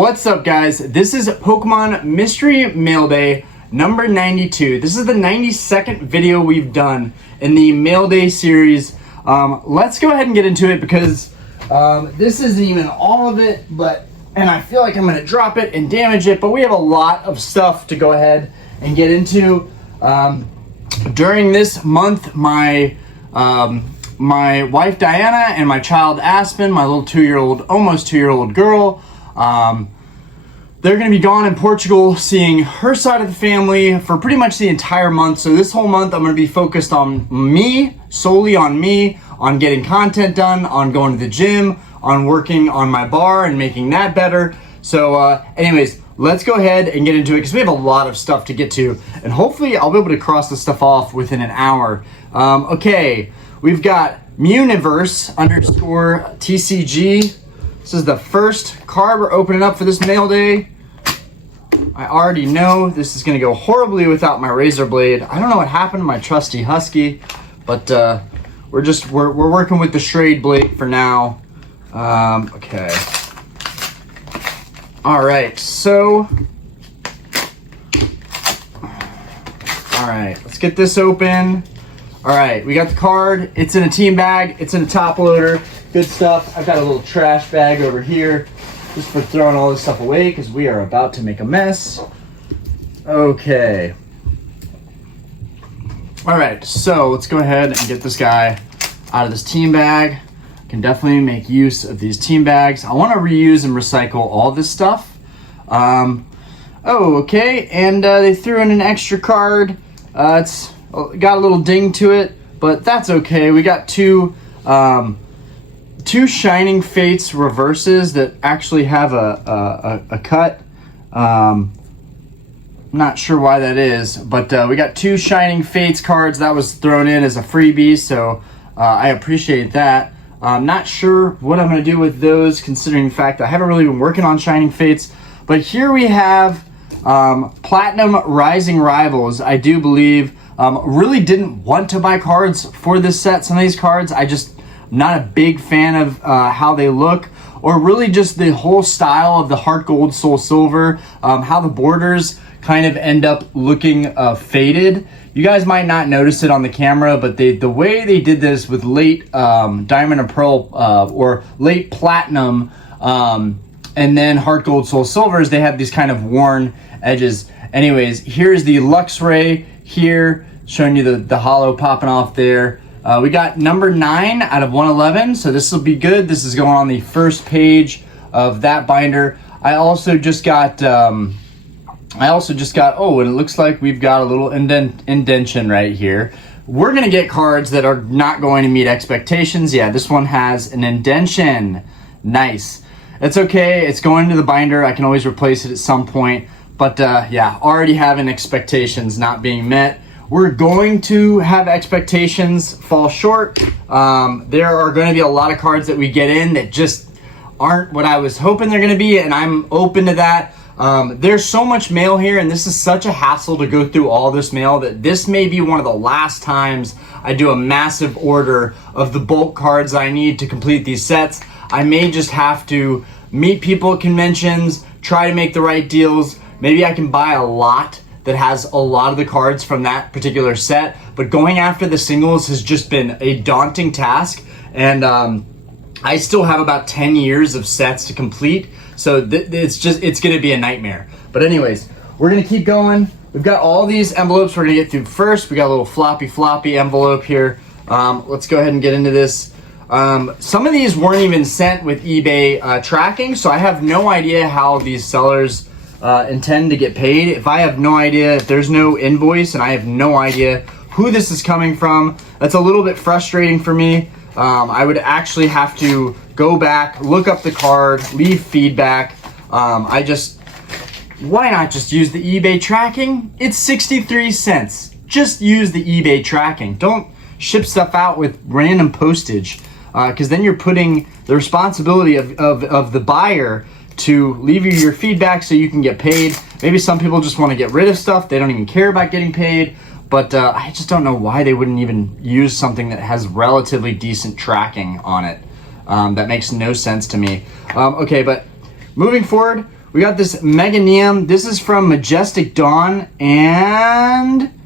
What's up, guys? This is Pokemon Mystery Mail Day number 92. This is the 92nd video we've done in the Mail Day series. Let's go ahead and get into it because this isn't even all of it, and I feel like I'm going to drop it and damage it, but we have a lot of stuff to go ahead and get into. During this month, my wife Diana and my child Aspen, my little almost two-year-old girl, they're going to be gone in Portugal seeing her side of the family for pretty much the entire month. So this whole month I'm going to be focused on me, solely on me, on getting content done, on going to the gym, on working on my bar and making that better. So anyways, let's go ahead and get into it because we have a lot of stuff to get to, and hopefully I'll be able to cross this stuff off within an hour. Okay, we've got Muniverse _ TCG. This is the first card we're opening up for this mail day. I already know this is going to go horribly without my razor blade. I don't know what happened to my trusty Husky, but we're working with the Schrade blade for now. Okay. All right, so let's get this open. All right, we got the card. It's in a team bag. It's in a top loader. Good stuff. I've got a little trash bag over here just for throwing all this stuff away because we are about to make a mess. Okay. All right, so let's go ahead and get this guy out of this team bag. Can definitely make use of these team bags. I want to reuse and recycle all this stuff. Okay, and they threw in an extra card. It's got a little ding to it, but that's okay. We got two Shining Fates reverses that actually have a cut. Not sure why that is, but we got two Shining Fates cards that was thrown in as a freebie, so I appreciate that. I'm not sure what I'm going to do with those, considering the fact that I haven't really been working on Shining Fates. But here we have Platinum Rising Rivals. I do believe really didn't want to buy cards for this set. Some of these cards, not a big fan of how they look, or really just the whole style of the Heart Gold, Soul Silver, how the borders kind of end up looking faded. You guys might not notice it on the camera, but the way they did this with late Diamond and Pearl or late Platinum and then Heart Gold, Soul Silvers, they have these kind of worn edges. Anyways, here's the Luxray here, showing you the holo popping off there. We got number 9 out of 111, so this will be good. This is going on the first page of that binder. I also just got, and it looks like we've got a little indentation right here. We're going to get cards that are not going to meet expectations. Yeah, this one has an indentation. Nice. It's okay. It's going to the binder. I can always replace it at some point. But yeah, already having expectations not being met. We're going to have expectations fall short. There are going to be a lot of cards that we get in that just aren't what I was hoping they're going to be, and I'm open to that. There's so much mail here, and this is such a hassle to go through all this mail that this may be one of the last times I do a massive order of the bulk cards I need to complete these sets. I may just have to meet people at conventions, try to make the right deals. Maybe I can buy a lot that has a lot of the cards from that particular set, but going after the singles has just been a daunting task, and I still have about 10 years of sets to complete, so it's going to be a nightmare. But anyways, we're going to keep going. We've got all these envelopes we're going to get through first. We got a little floppy envelope here. Let's go ahead and get into this. Some of these weren't even sent with eBay tracking, so I have no idea how these sellers intend to get paid. If I have no idea, if there's no invoice and I have no idea who this is coming from, that's a little bit frustrating for me. I would actually have to go back, look up the card, leave feedback. Why not just use the eBay tracking? It's 63 cents. Just use the eBay tracking. Don't ship stuff out with random postage, because then you're putting the responsibility of the buyer to leave you your feedback so you can get paid. Maybe some people just want to get rid of stuff. They don't even care about getting paid. But I just don't know why they wouldn't even use something that has relatively decent tracking on it. That makes no sense to me. Okay, but moving forward, We got this Meganium. This is from Majestic Dawn, and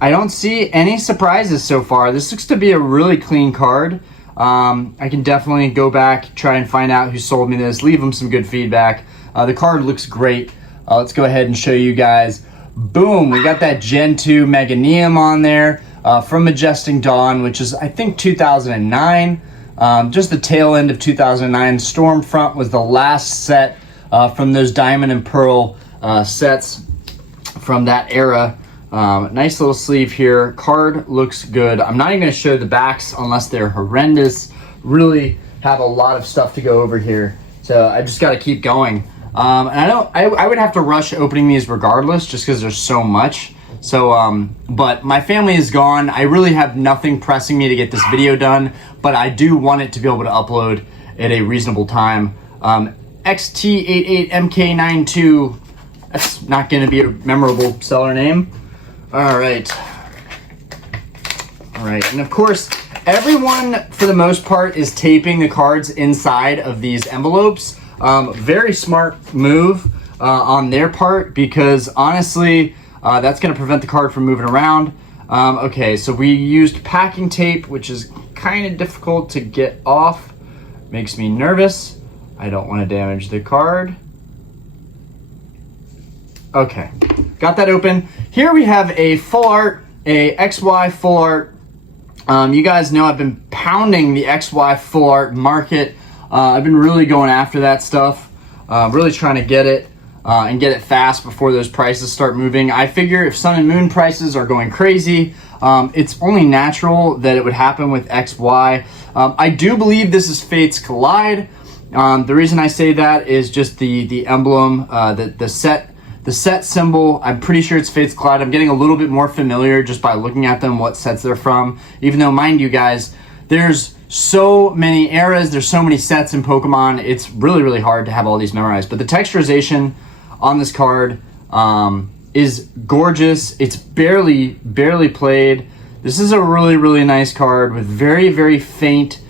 I don't see any surprises so far. This looks to be a really clean card. I can definitely go back, try and find out who sold me this, leave them some good feedback. The card looks great. Let's go ahead and show you guys. Boom, we got that Gen 2 Meganium on there from Majestic Dawn, which is, I think, 2009. Just the tail end of 2009. Stormfront was the last set from those Diamond and Pearl sets from that era. Nice little sleeve here. Card looks good. I'm not even going to show the backs unless they're horrendous. Really have a lot of stuff to go over here. So I just got to keep going. And I would have to rush opening these regardless just because there's so much. So, but my family is gone. I really have nothing pressing me to get this video done, but I do want it to be able to upload at a reasonable time. XT88MK92, that's not going to be a memorable seller name. All right, and of course, everyone, for the most part, is taping the cards inside of these envelopes. Very smart move on their part, because honestly, that's going to prevent the card from moving around. Okay, so we used packing tape, which is kind of difficult to get off. Makes me nervous. I don't want to damage the card. Okay, got that open. Here we have a full art, a XY full art. You guys know I've been pounding the XY full art market. I've been really going after that stuff, really trying to get it and get it fast before those prices start moving. I figure if Sun and Moon prices are going crazy, it's only natural that it would happen with XY. I do believe this is Fates Collide. The reason I say that is just the emblem, the set symbol. I'm pretty sure it's Fates Collide. I'm getting a little bit more familiar just by looking at them, what sets they're from. Even though, mind you guys, there's so many eras, there's so many sets in Pokemon, it's really, really hard to have all these memorized. But the texturization on this card is gorgeous. It's barely played. This is a really, really nice card with very, very faint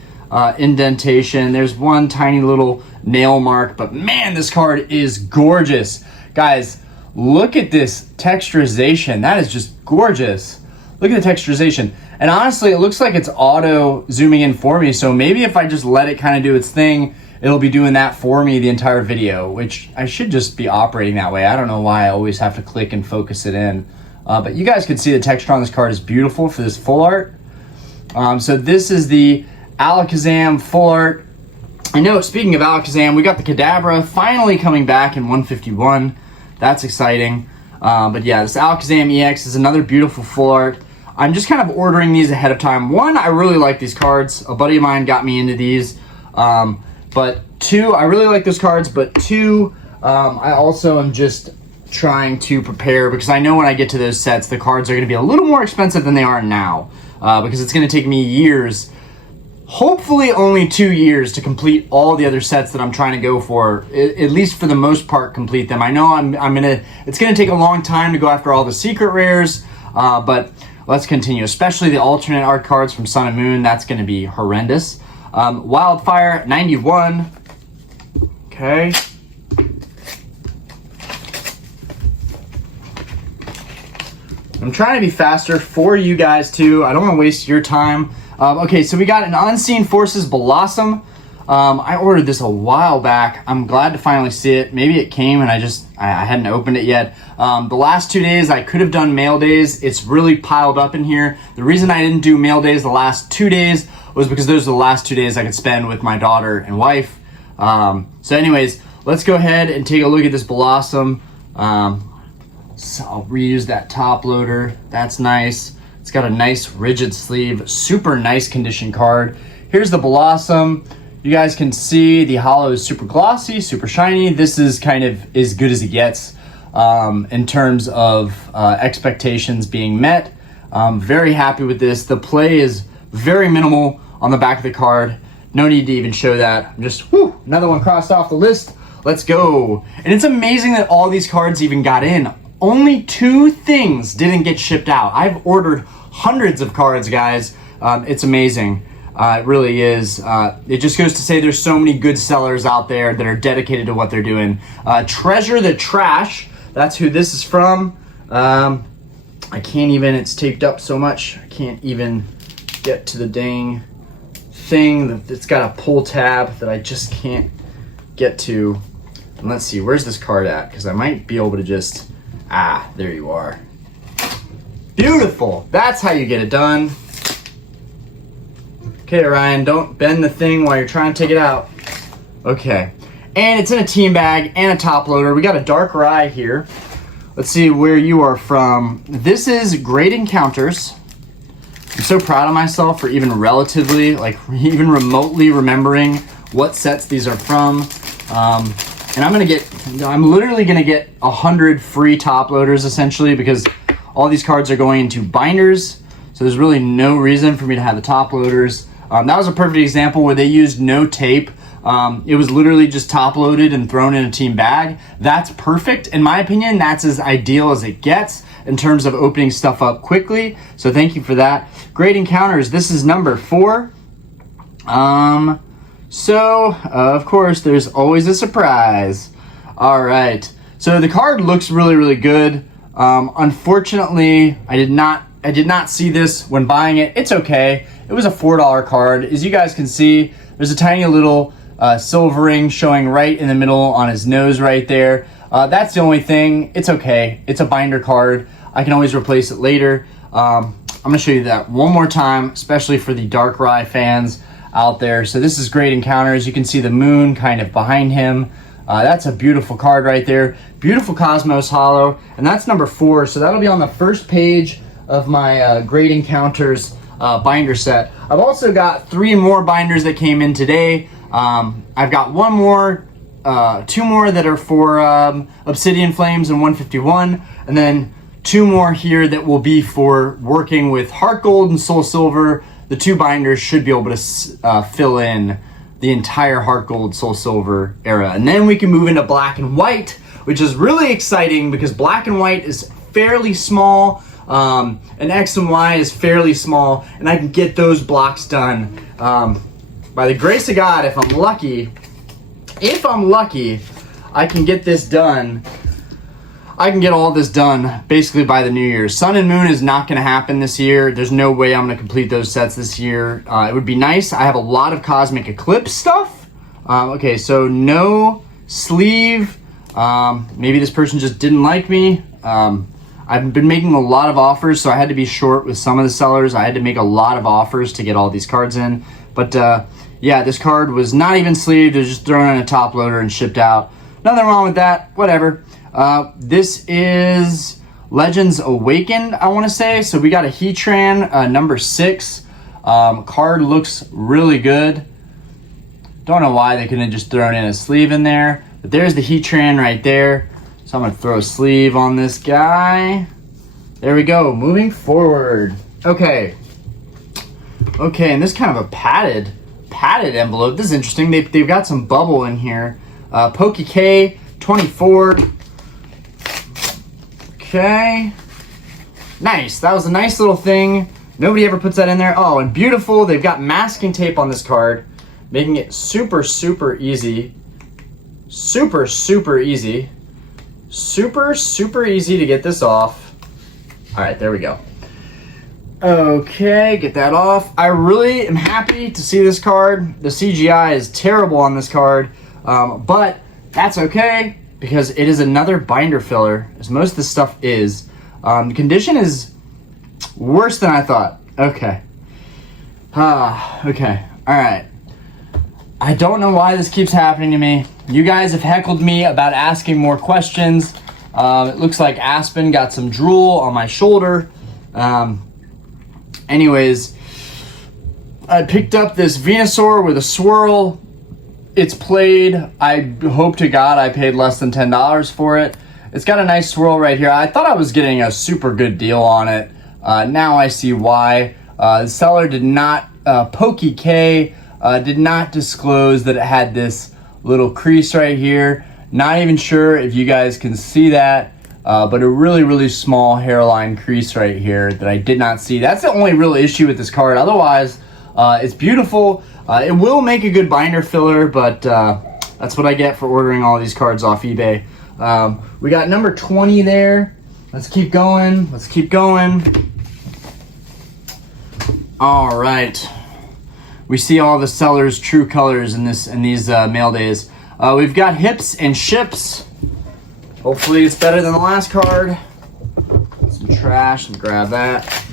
indentation. There's one tiny little nail mark, but man, this card is gorgeous. Guys, look at this texturization. That is just gorgeous. Look at the texturization. And honestly, it looks like it's auto zooming in for me. So maybe if I just let it kind of do its thing, it'll be doing that for me the entire video, which I should just be operating that way. I don't know why I always have to click and focus it in. But you guys can see the texture on this card is beautiful for this full art. So this is the Alakazam full art. I know, speaking of Alakazam, we got the Kadabra finally coming back in 151. That's exciting. But yeah, this Alakazam EX is another beautiful full art. I'm just kind of ordering these ahead of time. One, I really like these cards. A buddy of mine got me into these. But two, I really like those cards. But two, I also am just trying to prepare because I know when I get to those sets, the cards are going to be a little more expensive than they are now. Because it's going to take me years, hopefully only 2 years, to complete all the other sets that I'm trying to go for. At least for the most part, complete them. I know it's going to take a long time to go after all the secret rares. But let's continue, especially the alternate art cards from Sun and Moon. That's going to be horrendous. Wildfire 91. Okay. I'm trying to be faster for you guys too. I don't want to waste your time. Okay, so we got an Unseen Forces Blossom. I ordered this a while back. I'm glad to finally see it. Maybe it came and I hadn't opened it yet. The last 2 days I could have done mail days. It's really piled up in here. The reason I didn't do mail days the last 2 days was because those are the last 2 days I could spend with my daughter and wife. So anyways, let's go ahead and take a look at this Blossom. So I'll reuse that top loader. That's nice. It's got a nice rigid sleeve, super nice condition card. Here's the Blossom. You guys can see the hollow is super glossy, super shiny. This is kind of as good as it gets in terms of expectations being met. Very happy with this. The play is very minimal on the back of the card. No need to even show that. Just, another one crossed off the list. Let's go. And it's amazing that all these cards even got in. Only 2 things didn't get shipped out. I've ordered hundreds of cards, guys. It's amazing. It really is. It just goes to say there's so many good sellers out there that are dedicated to what they're doing. Treasure the Trash, that's who this is from. I can't even, it's taped up so much, I can't even get to the dang thing. It's got a pull tab that I just can't get to. And let's see, where's this card at? Because I might be able to just, there you are. Beautiful, that's how you get it done. Okay, Ryan, don't bend the thing while you're trying to take it out. Okay, and it's in a team bag and a top loader. We got a dark rye here. Let's see where you are from. This is Great Encounters. I'm so proud of myself for even relatively, like even remotely remembering what sets these are from. And I'm literally gonna get 100 free top loaders essentially, because all these cards are going into binders. So there's really no reason for me to have the top loaders. That was a perfect example where they used no tape. It was literally just top loaded and thrown in a team bag. That's perfect. In my opinion, that's as ideal as it gets in terms of opening stuff up quickly. So thank you for that. Great Encounters, this is number 4. Of course, there's always a surprise. All right, so the card looks really, really good. Unfortunately, I did not see this when buying it. It's okay. It was a $4 card. As you guys can see, there's a tiny little silver ring showing right in the middle on his nose right there. That's the only thing. It's okay. It's a binder card. I can always replace it later. I'm gonna show you that one more time, especially for the Dark Rye fans out there. So this is Great Encounters. You can see the moon kind of behind him. That's a beautiful card right there. Beautiful Cosmos Hollow. And that's number 4. So that'll be on the first page of my Great Encounters binder set. I've also got 3 more binders that came in today. I've got 2 more that are for Obsidian Flames and 151, and then 2 more here that will be for working with Heart Gold and Soul Silver. The 2 binders should be able to fill in the entire Heart Gold, Soul Silver era. And then we can move into Black and White, which is really exciting because Black and White is fairly small. And X and Y is fairly small, and I can get those blocks done. By the grace of God, if I'm lucky, I can get this done. I can get all this done basically by the New Year. Sun and Moon is not going to happen this year. There's no way I'm going to complete those sets this year. It would be nice. I have a lot of Cosmic Eclipse stuff. Okay, so no sleeve. Maybe this person just didn't like me. I've been making a lot of offers, so I had to be short with some of the sellers. I had to make a lot of offers to get all these cards in. But yeah, this card was not even sleeved. It was just thrown in a top loader and shipped out. Nothing wrong with that. Whatever. This is Legends Awakened, I want to say. So we got a Heatran, number 6. Card looks really good. Don't know why they couldn't have just thrown in a sleeve in there. But there's the Heatran right there. So I'm going to throw a sleeve on this guy. There we go. Moving forward. Okay, and this kind of a padded envelope. This is interesting. They've got some bubble in here. Poke 24. Okay. Nice. That was a nice little thing. Nobody ever puts that in there. Oh, and beautiful. They've got masking tape on this card, making it super, super easy. Super, super easy. Super, super easy to get this off. All right, there we go. Okay, get that off. I really am happy to see this card. The CGI is terrible on this card, but that's okay because it is another binder filler, as most of this stuff is. The condition is worse than I thought. Okay. Okay, all right. I don't know why this keeps happening to me. You guys have heckled me about asking more questions. It looks like Aspen got some drool on my shoulder. Anyways, I picked up this Venusaur with a swirl. It's played. I hope to God I paid less than $10 for it. It's got a nice swirl right here. I thought I was getting a super good deal on it. Now I see why. The seller did not, Pokey K, did not disclose that it had this little crease right here. Not even sure if you guys can see that, but a really, really small hairline crease right here that I did not see. That's the only real issue with this card. Otherwise, It's beautiful. It will make a good binder filler, but that's what I get for ordering all these cards off eBay. We got number 20 there. Let's keep going. Let's keep going. All right. We see all the sellers' true colors in these mail days. We've got hips and ships. Hopefully it's better than the last card. Some trash, and grab that.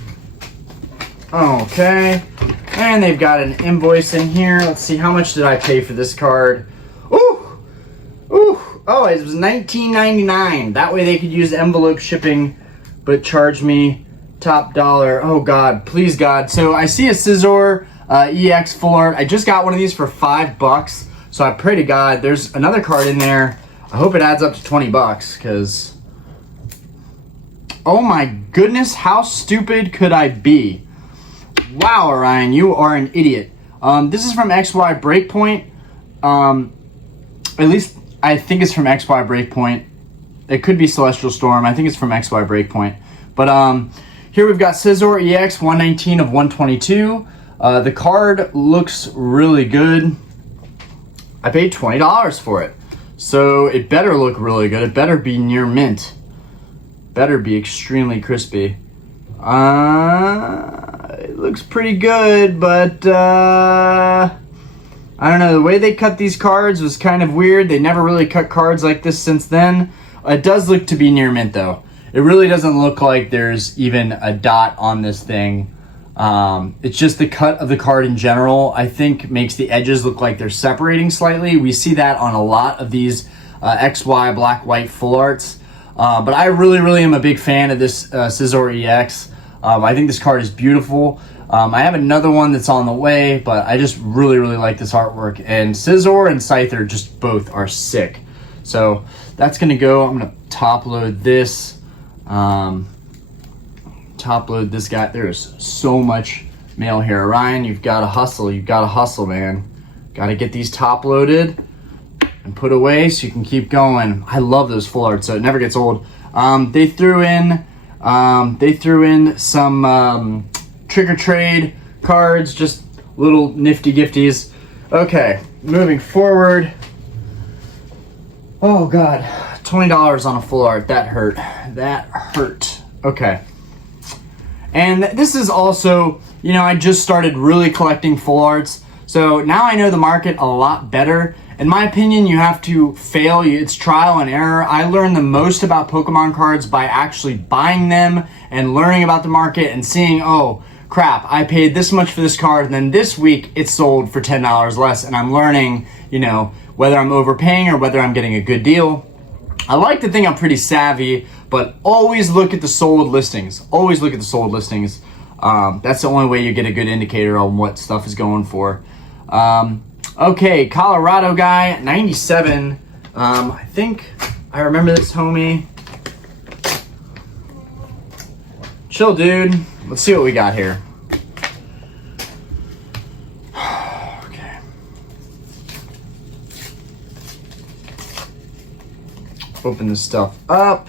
Okay. And they've got an invoice in here. Let's see, how much did I pay for this card? Ooh! Ooh! Oh, it was $19.99. That way they could use envelope shipping, but charge me top dollar. Oh God, please God. So I see a Scizor EX full art. I just got one of these for $5. So I pray to God there's another card in there. I hope it adds up to 20 bucks, because oh my goodness, how stupid could I be? Wow, Orion, you are an idiot. This is from XY Breakpoint. At least I think it's from XY Breakpoint. It could be Celestial Storm. I think it's from XY Breakpoint. But here we've got Scizor EX 119 of 122. The card looks really good. I paid $20 for it. So it better look really good. It better be near mint. Better be extremely crispy. It looks pretty good, but I don't know. The way they cut these cards was kind of weird. They never really cut cards like this since then. It does look to be near mint, though. It really doesn't look like there's even a dot on this thing. It's just the cut of the card in general, I think, makes the edges look like they're separating slightly. We see that on a lot of these XY black-white full arts. But I really am a big fan of this Scizor EX. I think this card is beautiful. I have another one that's on the way, but I just really like this artwork. And Scizor and Scyther just both are sick. So that's going to go. I'm going to top load this. Top load this guy. There's so much mail here. Ryan, you've got to hustle. You've got to hustle, man. Got to get these top loaded and put away so you can keep going. I love those full arts, so it never gets old. They threw in some trick or trade cards, just little nifty gifties. Okay, moving forward. Oh God, $20 on a full art. That hurt. That hurt. Okay. And this is also, you know, I just started really collecting full arts. So now I know the market a lot better. In my opinion, you have to fail. It's trial and error. I learned the most about Pokemon cards by actually buying them and learning about the market and seeing, oh crap, I paid this much for this card, and then this week it sold for $10 less, and I'm learning, you know, whether I'm overpaying or whether I'm getting a good deal. I like to think I'm pretty savvy, but always look at the sold listings. Always look at the sold listings. That's the only way you get a good indicator on what stuff is going for. Okay, Colorado guy, 97. I think I remember this homie. Chill, dude. Let's see what we got here. Okay. Open this stuff up.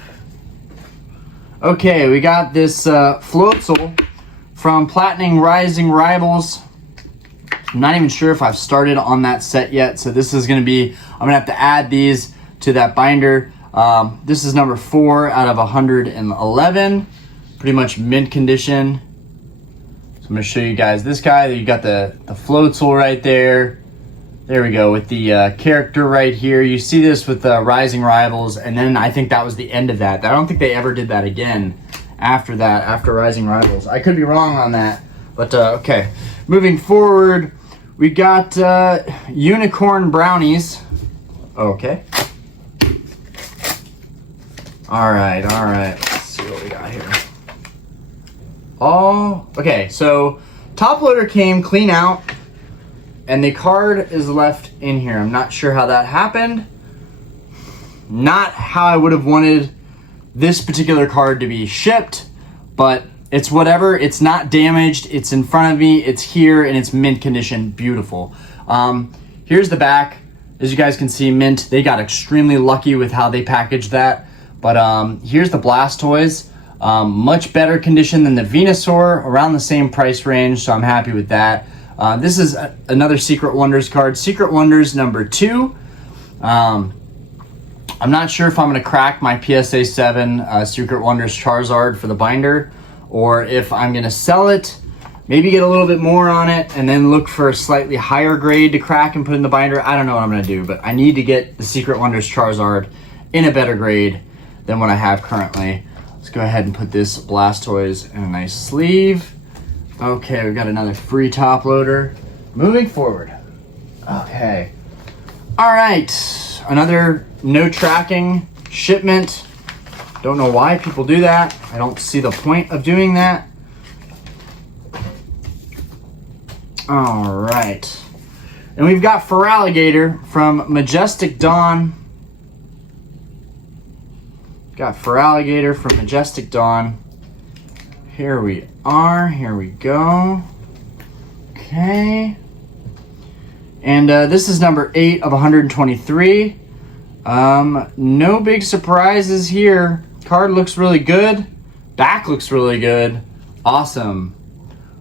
Okay, we got this Floatzel from Platinum Rising Rivals. I'm not even sure if I've started on that set yet, so this is going to be, I'm going to have to add these to that binder. This is number 4 out of 111. Pretty much mint condition. So I'm going to show you guys this guy. You got the Floatzel right there. There we go, with the character right here. You see this with the Rising Rivals, and then I think that was the end of that. I don't think they ever did that again after that, after Rising Rivals. I could be wrong on that, but okay. Moving forward, we got Unicorn Brownies. Okay. All right. Let's see what we got here. Oh, okay, so top loader came clean out, and the card is left in here. I'm not sure how that happened. Not how I would have wanted this particular card to be shipped, but it's whatever. It's not damaged. It's in front of me. It's here, and it's mint condition. Beautiful. Here's the back. As you guys can see, mint. They got extremely lucky with how they packaged that. But here's the Blastoise. Much better condition than the Venusaur, around the same price range, so I'm happy with that. This is another Secret Wonders card. Secret Wonders number 2. I'm not sure if I'm going to crack my PSA 7 Secret Wonders Charizard for the binder, or if I'm going to sell it, maybe get a little bit more on it, and then look for a slightly higher grade to crack and put in the binder. I don't know what I'm going to do, but I need to get the Secret Wonders Charizard in a better grade than what I have currently. Let's go ahead and put this Blastoise in a nice sleeve. Okay, we've got another free top loader. Moving forward. Okay. All right, another no tracking shipment. Don't know why people do that. I don't see the point of doing that. All right. And we've got Feraligatr from Majestic Dawn. Got Feraligatr from Majestic Dawn. Here we are. Here we go. Okay. And this is number 8 of 123. No big surprises here. Card looks really good. Back looks really good. Awesome.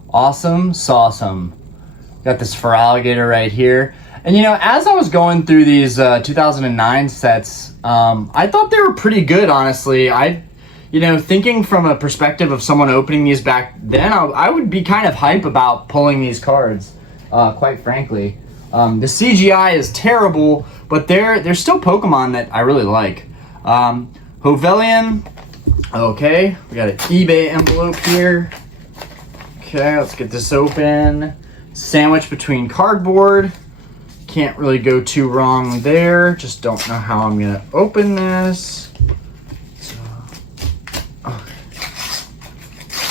Awesome sauceum. Got this Feraligatr right here. And you know, as I was going through these 2009 sets, I thought they were pretty good, honestly. You know, thinking from a perspective of someone opening these back then, I would be kind of hype about pulling these cards, quite frankly. The CGI is terrible, but they're still Pokemon that I really like. Hovelian. Okay, we got an eBay envelope here. Okay, let's get this open. Sandwich between cardboard. Can't really go too wrong there. Just don't know how I'm gonna open this.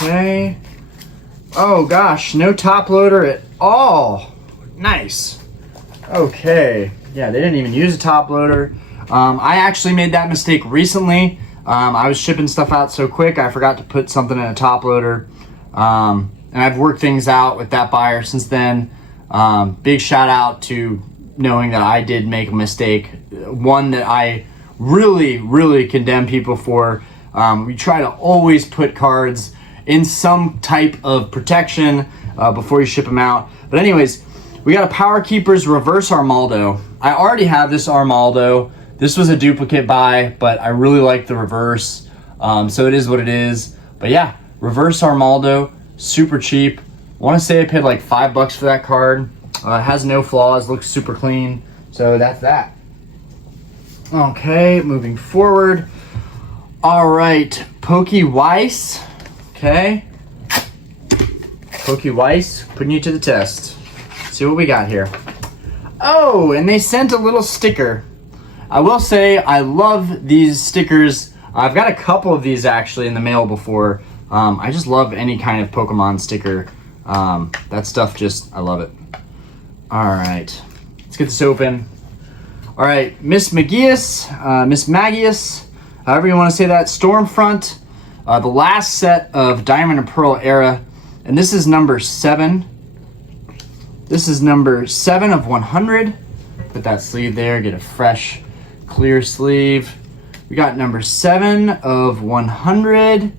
Okay. Oh gosh, no top loader at all. Nice. Okay. Yeah, they didn't even use a top loader. I actually made that mistake recently. I was shipping stuff out so quick, I forgot to put something in a top loader. And I've worked things out with that buyer since then. Big shout out to knowing that I did make a mistake. One that I really, really condemn people for. We try to always put cards in some type of protection before you ship them out. But anyways, we got a Power Keepers Reverse Armaldo. I already have this Armaldo. This was a duplicate buy, but I really like the reverse. So it is what it is. But yeah, Reverse Armaldo, super cheap. I want to say I paid like $5 for that card. It has no flaws, looks super clean. So that's that. Okay, moving forward. All right, Weiss. Okay. Weiss, putting you to the test. See what we got here. Oh, and they sent a little sticker. I will say I love these stickers. I've got a couple of these actually in the mail before. I just love any kind of Pokemon sticker. That stuff just, I love it. All right, let's get this open. All right, Miss Magius, however you want to say that, Stormfront, the last set of Diamond and Pearl era, and this is number 7. This is number 7 of 100. Put that sleeve there, get a fresh, clear sleeve. We got number 7 of 100.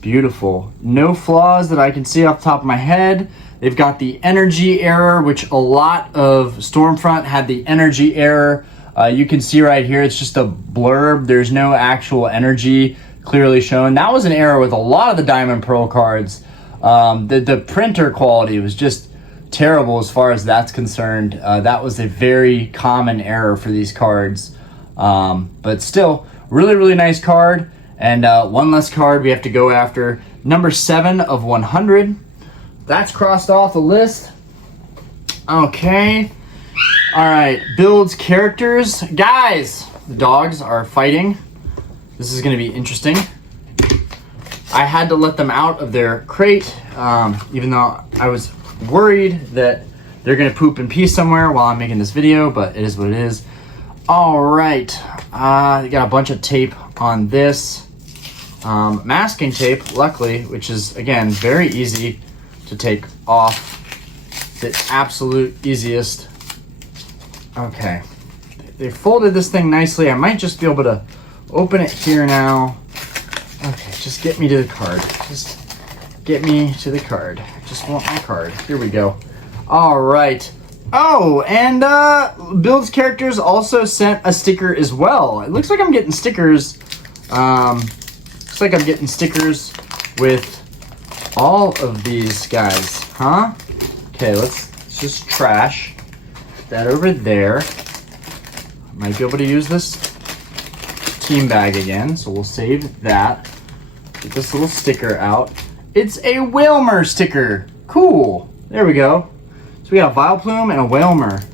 Beautiful. No flaws that I can see off the top of my head. They've got the energy error, which a lot of Stormfront had the energy error. You can see right here, it's just a blurb. There's no actual energy clearly shown. That was an error with a lot of the Diamond Pearl cards. The printer quality was just terrible as far as that's concerned. That was a very common error for these cards. But still, really, really nice card. And one less card we have to go after. Number 7 of 100. That's crossed off the list. Okay. All right, builds characters. Guys, the dogs are fighting. This is going to be interesting. I had to let them out of their crate, even though I was worried that they're going to poop and pee somewhere while I'm making this video, but it is what it is. All right, you got a bunch of tape on this. Masking tape, luckily, which is, again, very easy to take off. The absolute easiest. Okay, they folded this thing nicely. I might just be able to open it here now. Okay, just get me to the card. Just get me to the card. just want my card. Here we go. All right. Oh, and Build's Characters also sent a sticker as well. It looks like I'm getting stickers. Looks like I'm getting stickers with all of these guys, huh? Okay, let's just trash that over there. Might be able to use this team bag again, so we'll save that. Get this little sticker out. It's a Whalmer sticker. Cool. There we go. So we got a Vileplume and a Whalmer.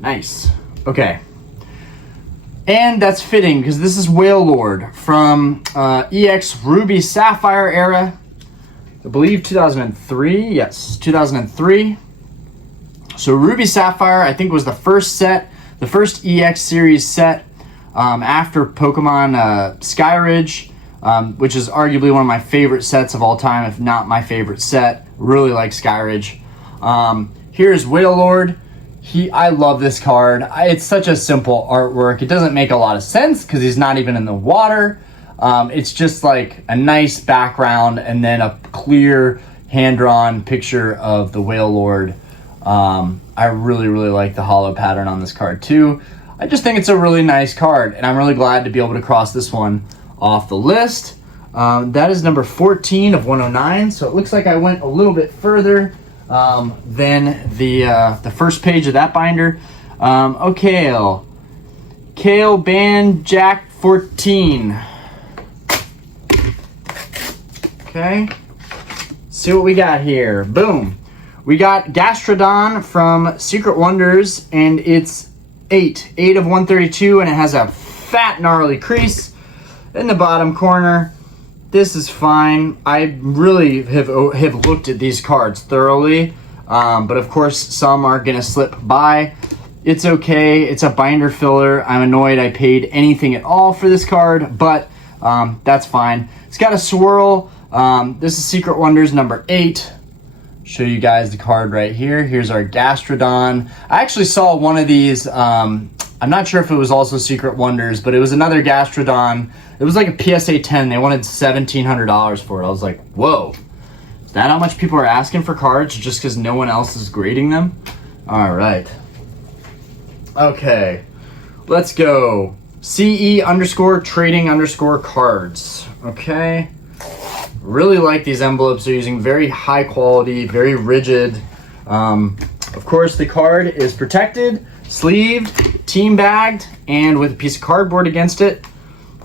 Nice. Okay. And that's fitting because this is Wailord from EX Ruby Sapphire era. I believe 2003. Yes, 2003. So Ruby Sapphire, I think, was the first set, the first EX series set after Pokemon Skyridge, which is arguably one of my favorite sets of all time, if not my favorite set. Really like Skyridge. Here's Wailord. I love this card. It's such a simple artwork. It doesn't make a lot of sense because he's not even in the water. It's just like a nice background and then a clear hand-drawn picture of the Wailord. I really, really like the hollow pattern on this card too. I just think it's a really nice card, and I'm really glad to be able to cross this one off the list. That is number 14 of 109, so it looks like I went a little bit further than the first page of that binder. Okay, Kale Band Jack 14. Okay, see what we got here. Boom. We got Gastrodon from Secret Wonders, and it's 8 of 132, and it has a fat gnarly crease in the bottom corner. This is fine. I really have looked at these cards thoroughly, but of course some are gonna slip by. It's okay. It's a binder filler. I'm annoyed I paid anything at all for this card, but that's fine. It's got a swirl. This is Secret Wonders number 8. Show you guys the card right here. Here's our Gastrodon. I actually saw one of these. I'm not sure if it was also Secret Wonders, but it was another Gastrodon. It was like a PSA 10. They wanted $1,700 for it. I was like, whoa. Is that how much people are asking for cards just because no one else is grading them? All right. Okay. Let's go. CE_trading_cards. Okay. Really like these envelopes. They're using very high quality, very rigid. Of course, the card is protected, sleeved, team bagged, and with a piece of cardboard against it.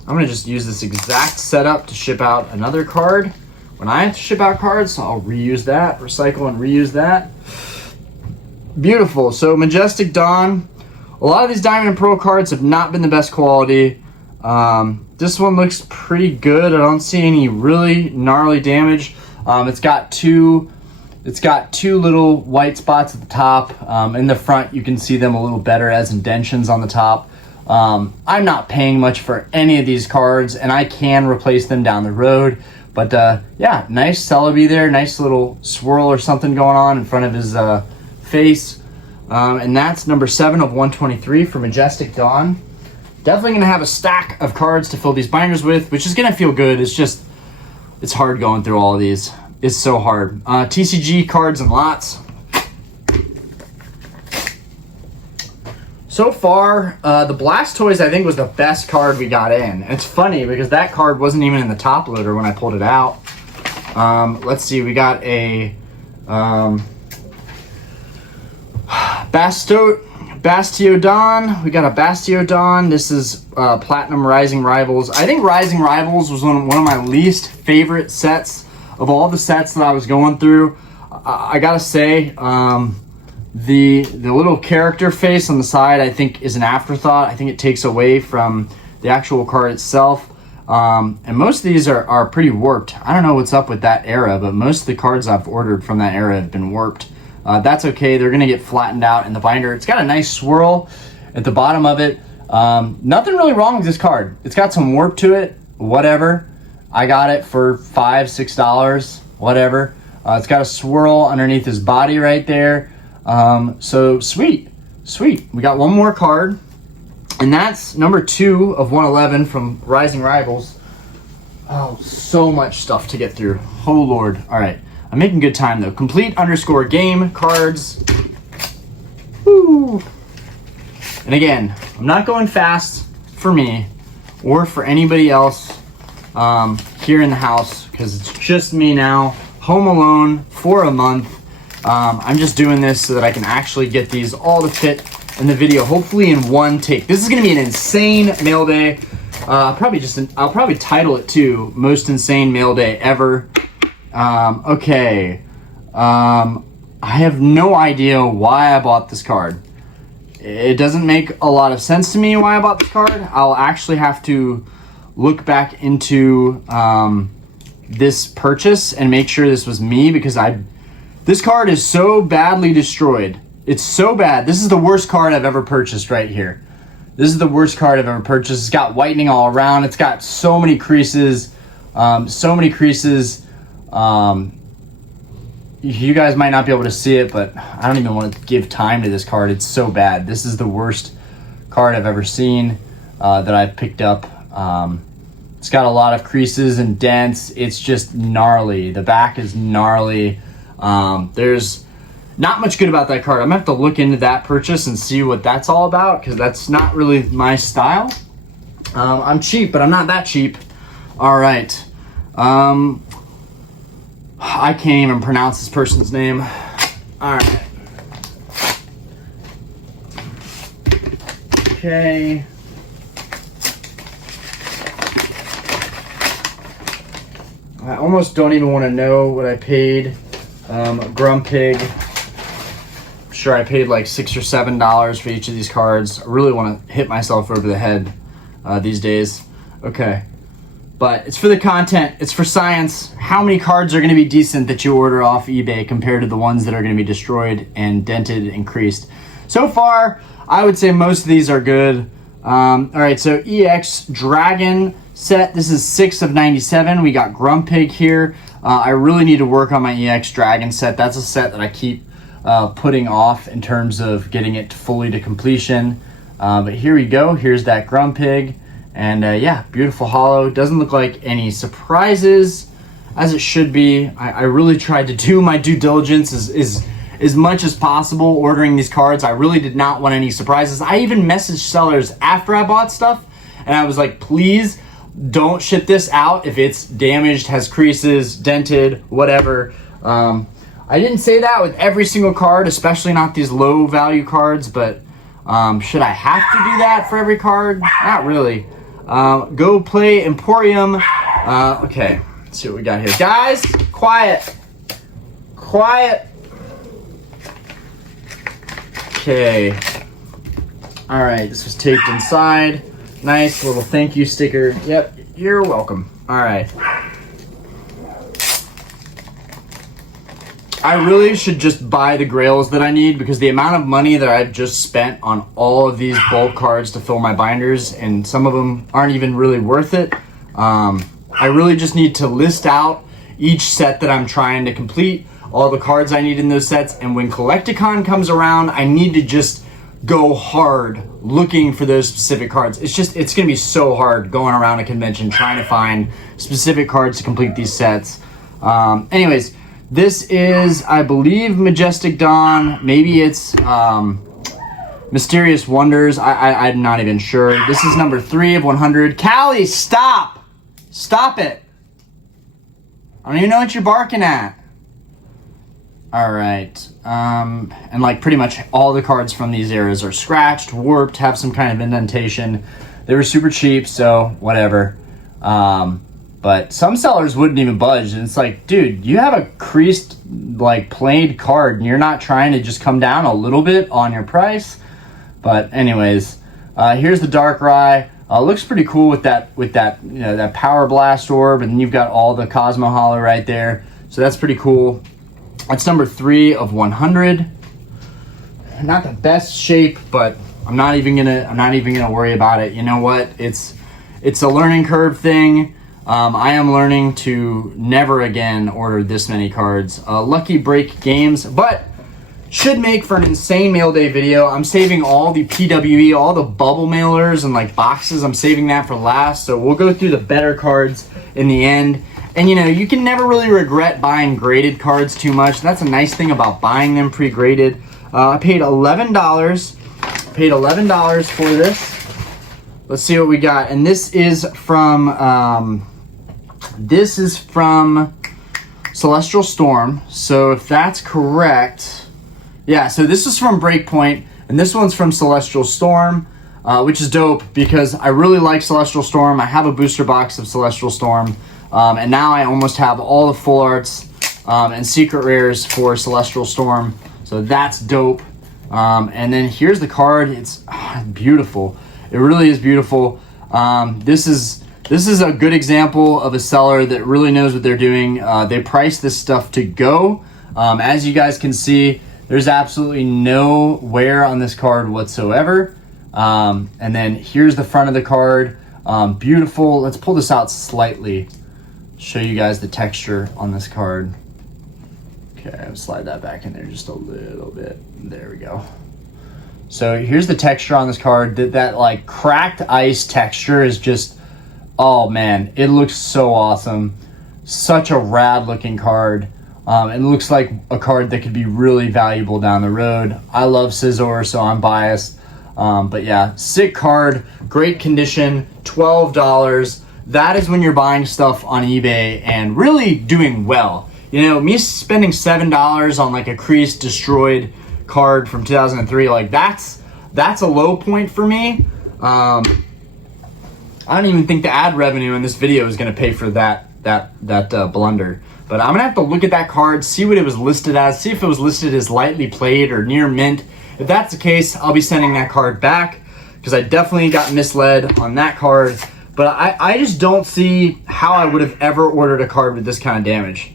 I'm gonna just use this exact setup to ship out another card. When I have to ship out cards, so I'll reuse that, recycle and reuse that. Beautiful. So Majestic Dawn. A lot of these Diamond and Pearl cards have not been the best quality. This one looks pretty good. I don't see any really gnarly damage. It's got two little white spots at the top. In the front, you can see them a little better as indentions on the top. I'm not paying much for any of these cards, and I can replace them down the road. But yeah, nice Celebi there. Nice little swirl or something going on in front of his face. And that's number 7 of 123 for Majestic Dawn. Definitely going to have a stack of cards to fill these binders with, which is going to feel good. It's hard going through all of these. It's so hard. TCG cards and lots. So far, the Blastoise, I think, was the best card we got in. And it's funny because that card wasn't even in the top loader when I pulled it out. Let's see. We got a Bastiodon. We got a Bastiodon. This is Platinum Rising Rivals. I think Rising Rivals was one of my least favorite sets of all the sets that I was going through. I gotta say, the little character face on the side, I think, is an afterthought. I think it takes away from the actual card itself. And most of these are pretty warped. I don't know what's up with that era, but most of the cards I've ordered from that era have been warped. That's okay. They're going to get flattened out in the binder. It's got a nice swirl at the bottom of it. Nothing really wrong with this card. It's got some warp to it. Whatever. I got it for $5, $6. Whatever. It's got a swirl underneath his body right there. So sweet. Sweet. We got one more card. And that's number 2 of 111 from Rising Rivals. Oh, so much stuff to get through. Oh, Lord. All right. I'm making good time though. Complete_game cards. Woo! And again, I'm not going fast for me or for anybody else here in the house, because it's just me now, home alone for a month. I'm just doing this so that I can actually get these all to fit in the video, hopefully in one take. This is going to be an insane mail day. I'll probably title it too, Most Insane Mail Day Ever. Okay. I have no idea why I bought this card. It doesn't make a lot of sense to me why I bought this card. I'll actually have to look back into this purchase and make sure this was me, because this card is so badly destroyed. It's so bad. This is the worst card I've ever purchased right here. This is the worst card I've ever purchased. It's got whitening all around. It's got so many creases. You guys might not be able to see it, but I don't even want to give time to this card. It's so bad. This is the worst card I've ever seen that I've picked up. It's got a lot of creases and dents. It's just gnarly. The back is gnarly. There's not much good about that card. I'm gonna have to look into that purchase and see what that's all about, because that's not really my style. I'm cheap, but I'm not that cheap. All right. I can't even pronounce this person's name. All right. Okay. I almost don't even want to know what I paid. Grumpig. I'm sure I paid like $6 or $7 for each of these cards. I really want to hit myself over the head these days. Okay. But it's for the content. It's for science. How many cards are going to be decent that you order off eBay compared to the ones that are going to be destroyed and dented and creased? So far, I would say most of these are good. All right, so EX Dragon set. This is 6 of 97. We got Grumpig here. I really need to work on my EX Dragon set. That's a set that I keep putting off in terms of getting it fully to completion. But here we go. Here's that Grumpig. And yeah, beautiful holo. Doesn't look like any surprises, as it should be. I really tried to do my due diligence as much as possible ordering these cards. I really did not want any surprises. I even messaged sellers after I bought stuff, and I was like, please don't ship this out if it's damaged, has creases, dented, whatever. I didn't say that with every single card, especially not these low value cards, but should I have to do that for every card? Not really. Go Play Emporium. Okay, let's see what we got here. Guys, quiet. Quiet. Okay. All right, this was taped inside. Nice little thank you sticker. Yep, you're welcome. All right. I really should just buy the grails that I need, because the amount of money that I've just spent on all of these bulk cards to fill my binders, and some of them aren't even really worth it. I really just need to list out each set that I'm trying to complete, all the cards I need in those sets, and when Collecticon comes around, I need to just go hard looking for those specific cards. It's gonna be so hard going around a convention trying to find specific cards to complete these sets. Anyways, this is, I believe, Majestic Dawn. Maybe it's Mysterious Wonders. I'm not even sure. This is number 3 of 100. Callie, stop! Stop it! I don't even know what you're barking at. All right. And like pretty much all the cards from these eras are scratched, warped, have some kind of indentation. They were super cheap, so whatever. But some sellers wouldn't even budge, and it's like, dude, you have a creased, like, planed card, and you're not trying to just come down a little bit on your price. But anyways, here's the Darkrai. Looks pretty cool with that you know, that Power Blast orb, and you've got all the Cosmo Holo right there. So that's pretty cool. That's number 3 of 100. Not the best shape, but I'm not even gonna worry about it. You know what? It's a learning curve thing. I am learning to never again order this many cards. Lucky Break Games, but should make for an insane mail day video. I'm saving all the PWE, all the bubble mailers and like boxes. I'm saving that for last. So we'll go through the better cards in the end. And you know, you can never really regret buying graded cards too much. That's a nice thing about buying them pre-graded. I paid $11. Paid $11 for this. Let's see what we got. And this is from Celestial Storm. So if that's correct, yeah. So this is from Breakpoint, and this one's from Celestial Storm. Which is dope because I really like Celestial Storm. I have a booster box of Celestial Storm, and now I almost have all the full arts and secret rares for Celestial Storm. So that's dope. And then here's the card. It's beautiful. It really is beautiful. This is a good example of a seller that really knows what they're doing. They price this stuff to go. As you guys can see, there's absolutely no wear on this card whatsoever. And then here's the front of the card. Beautiful. Let's pull this out slightly. Show you guys the texture on this card. Okay, I'll slide that back in there just a little bit. There we go. So here's the texture on this card. That like cracked ice texture is just, oh man, it looks so awesome. Such a rad looking card. It looks like a card that could be really valuable down the road. I love Scizor, so I'm biased. But yeah, sick card, great condition, $12. That is when you're buying stuff on eBay and really doing well. You know, me spending $7 on like a creased, destroyed card from 2003, like that's a low point for me. I don't even think the ad revenue in this video is going to pay for that blunder. But I'm going to have to look at that card, see what it was listed as, see if it was listed as lightly played or near mint. If that's the case, I'll be sending that card back because I definitely got misled on that card. But I just don't see how I would have ever ordered a card with this kind of damage.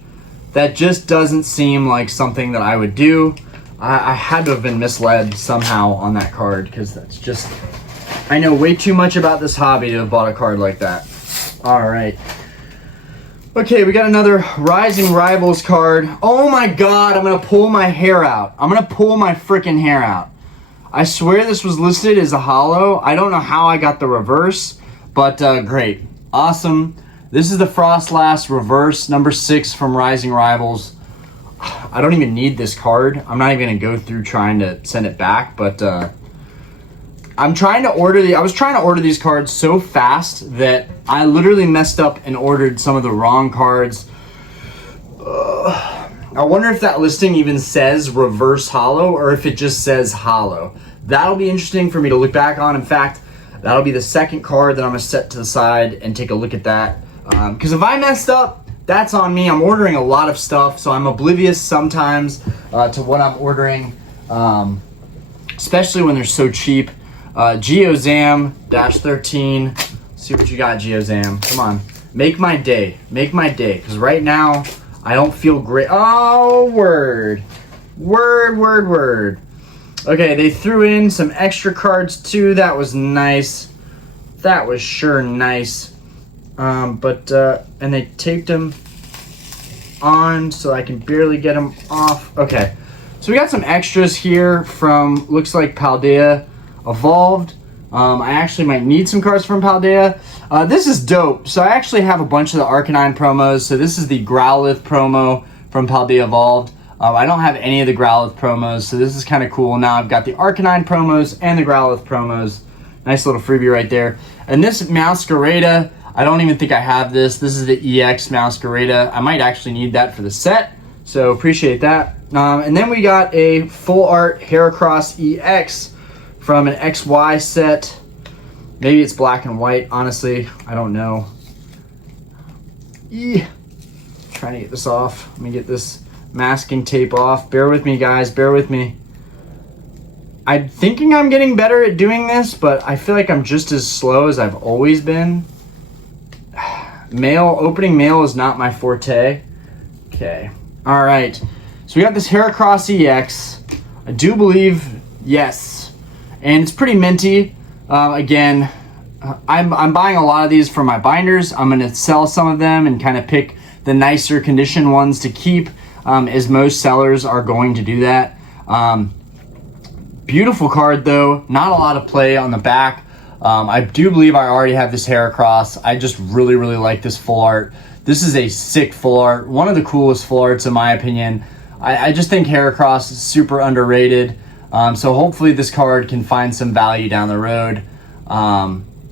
That just doesn't seem like something that I would do. I had to have been misled somehow on that card because that's just... I know way too much about this hobby to have bought a card like that. All right. Okay, we got another Rising Rivals card. Oh my god, I'm gonna pull my hair out. I'm gonna pull my freaking hair out. I swear this was listed as a holo. I don't know how I got the reverse, but great. Awesome. This is the Frostlass reverse, number 6 from Rising Rivals. I don't even need this card. I'm not even gonna go through trying to send it back, but I'm trying to order I was trying to order these cards so fast that I literally messed up and ordered some of the wrong cards. I wonder if that listing even says reverse holo or if it just says holo. That'll be interesting for me to look back on. In fact, that'll be the second card that I'm gonna set to the side and take a look at that. Because if I messed up, that's on me. I'm ordering a lot of stuff, so I'm oblivious sometimes to what I'm ordering, especially when they're so cheap. Geozam-13. See what you got, Geozam. Come on. Make my day. Make my day. Because right now, I don't feel great. Oh, word. Word, word, word. Okay, they threw in some extra cards too. That was nice. That was sure nice. And they taped them on so I can barely get them off. Okay. So we got some extras here from, looks like Paldea Evolved. I actually might need some cards from Paldea. This is dope. So I actually have a bunch of the Arcanine promos. So this is the Growlithe promo from Paldea Evolved. I don't have any of the Growlithe promos, so this is kind of cool. Now I've got the Arcanine promos and the Growlithe promos. Nice little freebie right there. And this Masquerada, I don't even think I have this. This is the EX Masquerada. I might actually need that for the set, so appreciate that. And then we got a full art Heracross EX from an XY set. Maybe it's black and white, honestly. I don't know. Trying to get this off. Let me get this masking tape off. Bear with me, guys. Bear with me. I'm thinking I'm getting better at doing this, but I feel like I'm just as slow as I've always been. Opening mail is not my forte. Okay. All right. So we got this Heracross EX. I do believe, yes. And it's pretty minty. Again, I'm buying a lot of these for my binders. I'm going to sell some of them and kind of pick the nicer condition ones to keep, as most sellers are going to do that. Beautiful card, though. Not a lot of play on the back. I do believe I already have this Heracross. I just really, really like this full art. This is a sick full art. One of the coolest full arts in my opinion. I just think Heracross is super underrated. So hopefully this card can find some value down the road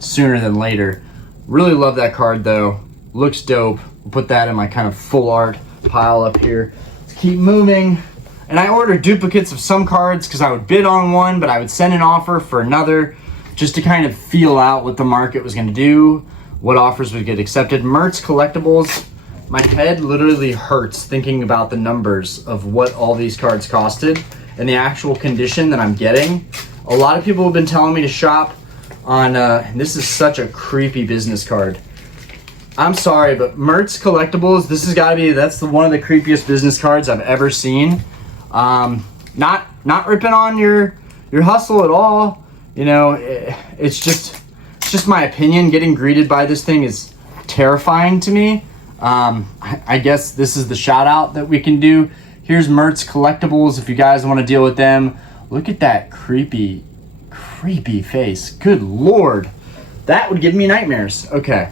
sooner than later. Really love that card though. Looks dope. We'll put that in my kind of full art pile up here. Let's keep moving. And I ordered duplicates of some cards because I would bid on one, but I would send an offer for another just to kind of feel out what the market was going to do, what offers would get accepted. Mertz Collectibles, my head literally hurts thinking about the numbers of what all these cards costed and the actual condition that I'm getting. A lot of people have been telling me to shop on, and this is such a creepy business card. I'm sorry, but Mertz Collectibles, this has got to be, that's one of the creepiest business cards I've ever seen. Not ripping on your hustle at all. You know, it's just my opinion. Getting greeted by this thing is terrifying to me. I guess this is the shout out that we can do. Here's Mertz Collectibles if you guys want to deal with them. Look at that creepy face. Good Lord. That would give me nightmares. Okay.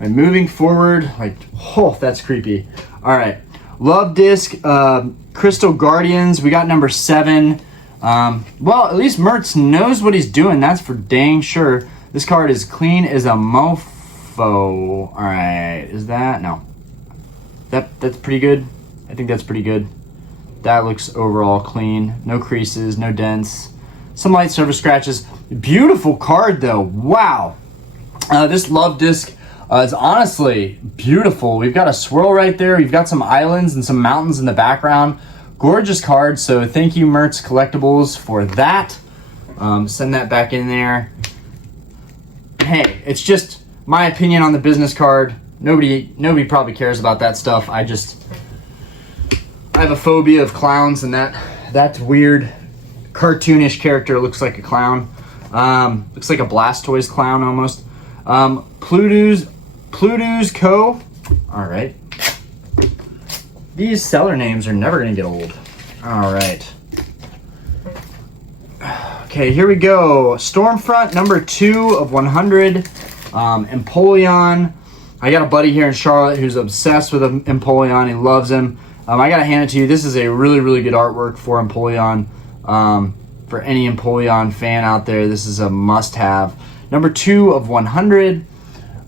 And moving forward, like, oh, that's creepy. All right. Love Disc, Crystal Guardians. We got number 7. Well, at least Mertz knows what he's doing. That's for dang sure. This card is clean as a mofo. All right. Is that? No. That's pretty good. I think that's pretty good. That looks overall clean. No creases, no dents. Some light surface scratches. Beautiful card, though. Wow. This Love Disc is honestly beautiful. We've got a swirl right there. We've got some islands and some mountains in the background. Gorgeous card. So thank you, Mertz Collectibles, for that. Send that back in there. Hey, it's just my opinion on the business card. Nobody probably cares about that stuff. I have a phobia of clowns, and that's weird. Cartoonish character looks like a clown. Looks like a Blastoise clown almost. Pluto's Co. All right. These seller names are never gonna get old. All right. Okay, here we go. Stormfront number 2 of 100. Empoleon. I got a buddy here in Charlotte who's obsessed with Empoleon. He loves him. I gotta hand it to you. This is a really good artwork for Empoleon. For any Empoleon fan out there, this is a must-have. Number 2 of 100.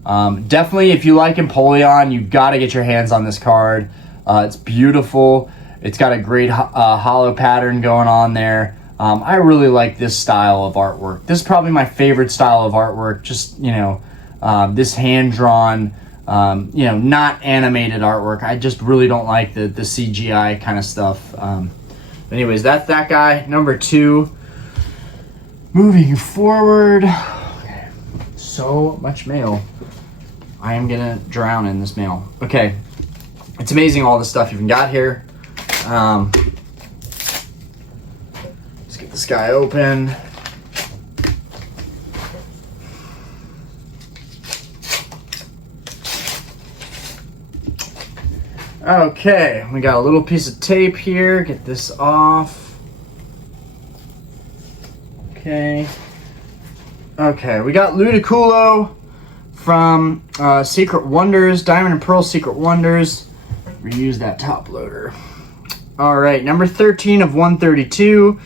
Definitely, if you like Empoleon, you've got to get your hands on this card. It's beautiful. It's got a great hollow pattern going on there. I really like this style of artwork. This is probably my favorite style of artwork. Just, this hand-drawn, not animated artwork. I just really don't like the CGI kind of stuff. Anyways, that's that guy. Number 2. Moving forward. Okay. So much mail. I am gonna drown in this mail. Okay. It's amazing all the stuff you've got here. Let's get this guy open. Okay, we got a little piece of tape here. Get this off. Okay. Okay, we got Ludicolo from Secret Wonders, Diamond and Pearl Secret Wonders. Reuse that top loader. All right, number 13 of 132.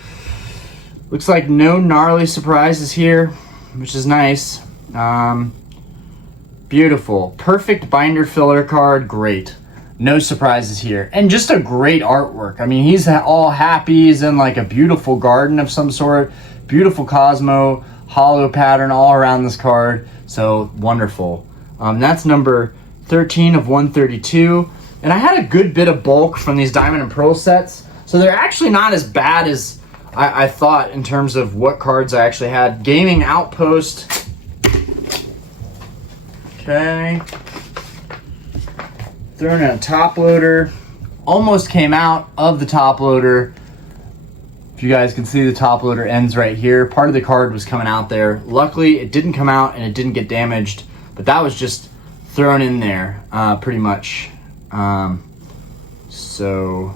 Looks like no gnarly surprises here, which is nice. Beautiful. Perfect binder filler card. Great. No surprises here. And just a great artwork. I mean, he's all happy. He's in like a beautiful garden of some sort. Beautiful Cosmo, hollow pattern all around this card. So wonderful. That's number 13 of 132. And I had a good bit of bulk from these Diamond and Pearl sets. So they're actually not as bad as I thought in terms of what cards I actually had. Gaming Outpost. Okay. Throwing in a top loader. Almost came out of the top loader. If you guys can see, the top loader ends right here. Part of the card was coming out there. Luckily, it didn't come out and it didn't get damaged. But that was just thrown in there, pretty much. So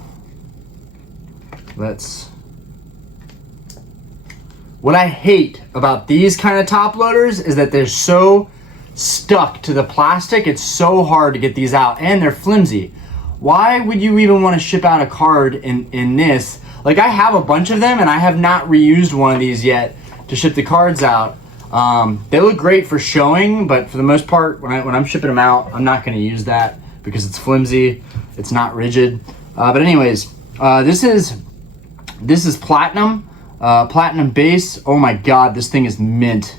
let's... What I hate about these kind of top loaders is that they're so stuck to the plastic. It's so hard to get these out, and they're flimsy. Why would you even want to ship out a card in this? Like, I have a bunch of them, and I have not reused one of these yet to ship the cards out. They look great for showing, but for the most part, when I'm shipping them out, I'm not going to use that because it's flimsy. It's not rigid. But anyways, this is platinum, platinum base. Oh my God, this thing is mint.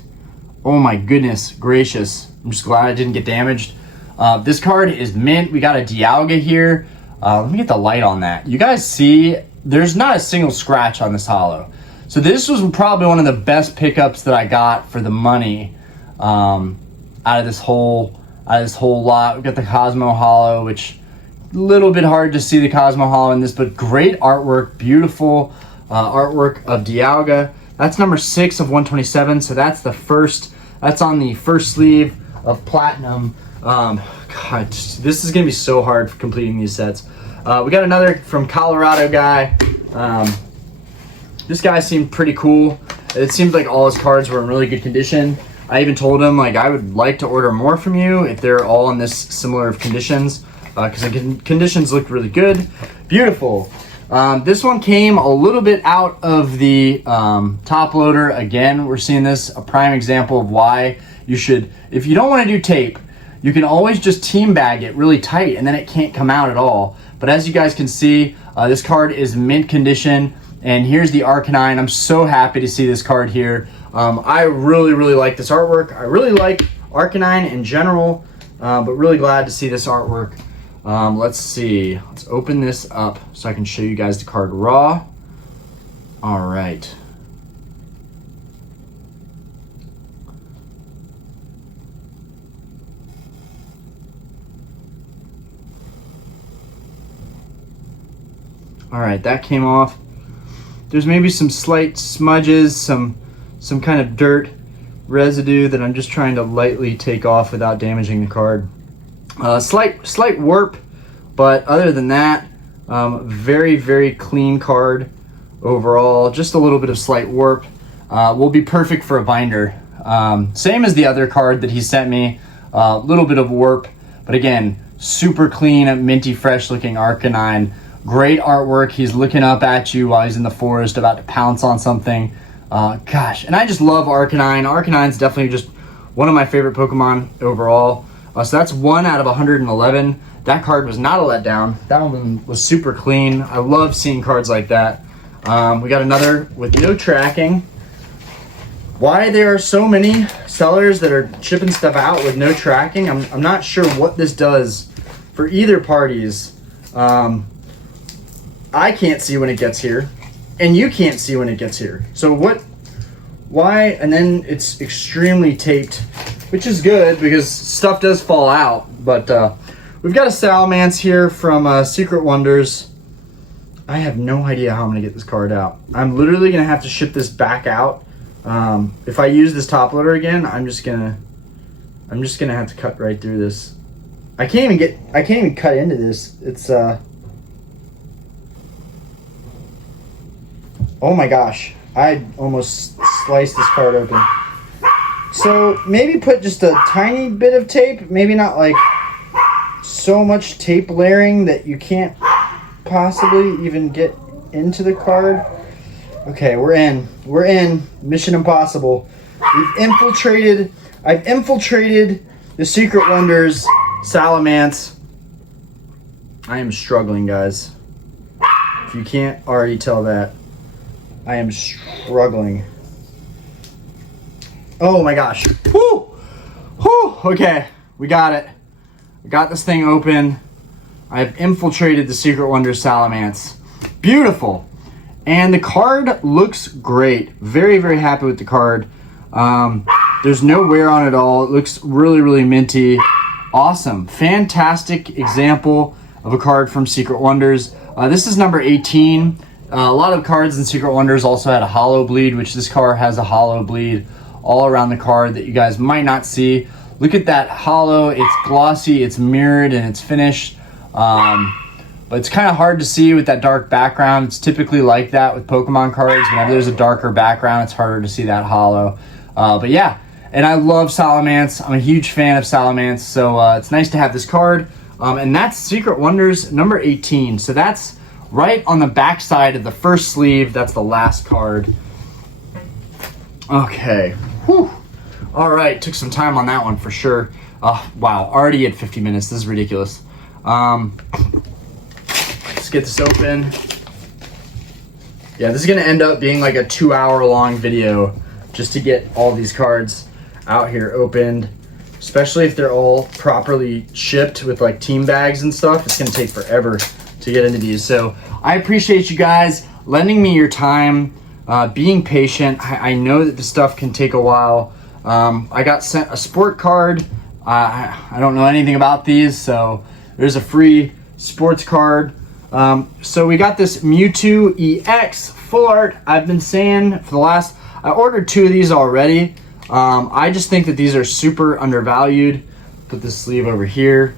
Oh my goodness gracious. I'm just glad I didn't get damaged. This card is mint. We got a Dialga here. Let me get the light on that. You guys see, there's not a single scratch on this holo. So this was probably one of the best pickups that I got for the money out of this whole lot. We got the Cosmo holo, which a little bit hard to see the Cosmo holo in this, but great artwork, beautiful artwork of Dialga. That's number 6 of 127. So that's on the first sleeve of platinum. God, this is gonna be so hard for completing these sets. We got another from Colorado guy. This guy seemed pretty cool. It seemed like all his cards were in really good condition. I even told him, like, I would like to order more from you if they're all in this similar of conditions, because the conditions looked really good. Beautiful. This one came a little bit out of the top loader. Again, we're seeing this, a prime example of why you should, if you don't want to do tape, you can always just team bag it really tight and then it can't come out at all. But as you guys can see, this card is mint condition, and here's the Arcanine. I'm so happy to see this card here. I really, really like this artwork. I really like Arcanine in general, but really glad to see this artwork. Let's see. Let's open this up so I can show you guys the card raw. All right. All right, that came off. There's maybe some slight smudges, some kind of dirt residue that I'm just trying to lightly take off without damaging the card. Slight warp, but other than that, very, very clean card overall. Just a little bit of slight warp. Will be perfect for a binder. Same as the other card that he sent me. A little bit of warp, but again, super clean, minty, fresh looking Arcanine. Great artwork. He's looking up at you while he's in the forest about to pounce on something. Gosh, and I just love Arcanine. Arcanine's definitely just one of my favorite Pokemon overall. So that's 1 out of 111. That card was not a letdown. That one was super clean. I love seeing cards like that. We got another with no tracking. Why there are so many sellers that are shipping stuff out with no tracking, I'm not sure what this does for either parties. I can't see when it gets here, and you can't see when it gets here. So why? And then it's extremely taped, which is good because stuff does fall out. But we've got a Salamence here from Secret Wonders. I have no idea how I'm gonna get this card out. I'm literally gonna have to ship this back out. If I use this top loader again, I'm just gonna have to cut right through this. I can't even cut into this. It's oh my gosh, I almost sliced this card open. So maybe put just a tiny bit of tape, maybe not like so much tape layering that you can't possibly even get into the card. Okay, we're in Mission Impossible. I've infiltrated the Secret Wonders Salamence. I am struggling, guys. If you can't already tell that, I am struggling. Oh my gosh. Whoo! Whoo! Okay, we got it. We got this thing open. I've infiltrated the Secret Wonders Salamence. Beautiful. And the card looks great. Very, very happy with the card. There's no wear on it at all. It looks really, really minty. Awesome. Fantastic example of a card from Secret Wonders. This is number 18. A lot of cards in Secret Wonders also had a hollow bleed, which this card has a hollow bleed all around the card that you guys might not see. Look at that hollow. It's glossy, it's mirrored, and it's finished. But it's kind of hard to see with that dark background. It's typically like that with Pokemon cards. Whenever there's a darker background, it's harder to see that hollow. But yeah, And I love Salamence. I'm a huge fan of Salamence, so it's nice to have this card. And that's Secret Wonders number 18. So that's right on the back side of the first sleeve. That's the last card. Okay. Whew. All right. Took some time on that one for sure. Wow. Already at 50 minutes. This is ridiculous. Let's get this open. Yeah, this is going to end up being like a 2-hour long video just to get all these cards out here opened, especially if they're all properly shipped with like team bags and stuff. It's going to take forever to get into these. So I appreciate you guys lending me your time, being patient. I know that this stuff can take a while. I got sent a sport card. I don't know anything about these, so there's a free sports card. So we got this Mewtwo EX full art. I've been saying for the last, I ordered 2 of these already. I just think that these are super undervalued. Put this sleeve over here.